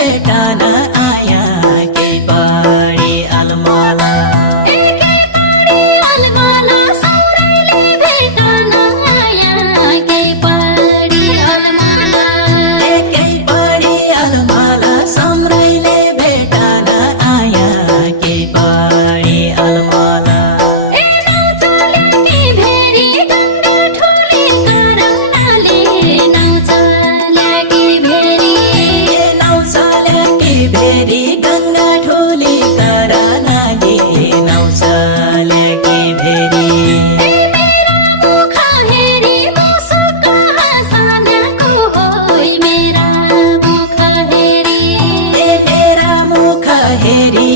भेटान आया के पढी अलमला एकै पढी अलमला साउराले भेटान आया एकै पढी अलमला एकै पढी अलमला साउराले भेटान आया के पढी अलमला ए नाउचाले के भेरी गङ्गा ठुली करौनाले नाउचाले के भेरी भेरी गङ्गा ठुली करनाले नौसाले की भेरी मेरा मुख हेरी मुसुक हँसानको होई मेरा मुख हेरी मेरा मुख हेरी